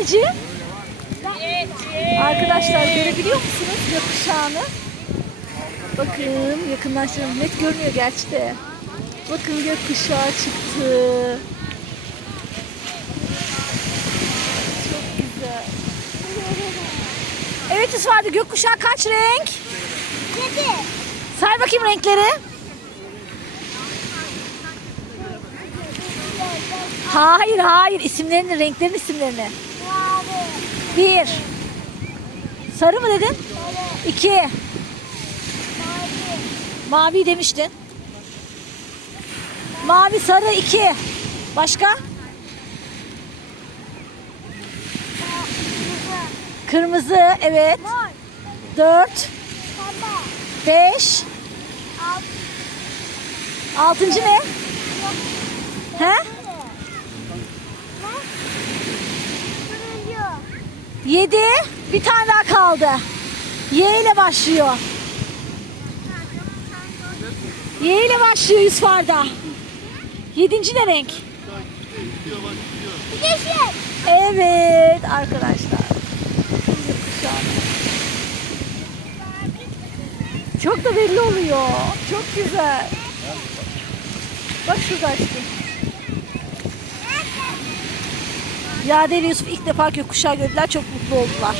anneciğim? Arkadaşlar görebiliyor musunuz gökkuşağını? Bakın yakınlaştırın. Net görünüyor gerçi de. Bakın gökkuşağı çıktı. Çok güzel. Evet abi gökkuşağı kaç renk? Yedi. Say bakayım renkleri. Hayır hayır isimlerini renklerin isimlerini. Bir. Sarı mı dedin? Sarı. İki. Mavi. Mavi demiştin. Mavi sarı iki. Başka? Kırmızı evet. Mor. Dört. Pembe. Beş. Alt. Altıncı ne? He? 7 bir tane daha kaldı. Y ile başlıyor. Y ile başlıyor yüz farda. Yedinci ne renk? Yeşil. Evet arkadaşlar. Çok da belli oluyor. Çok güzel. Bak şurada açtım. Yade ile Yusuf ilk defa gökkuşağı gördüler. Çok mutlu oldular.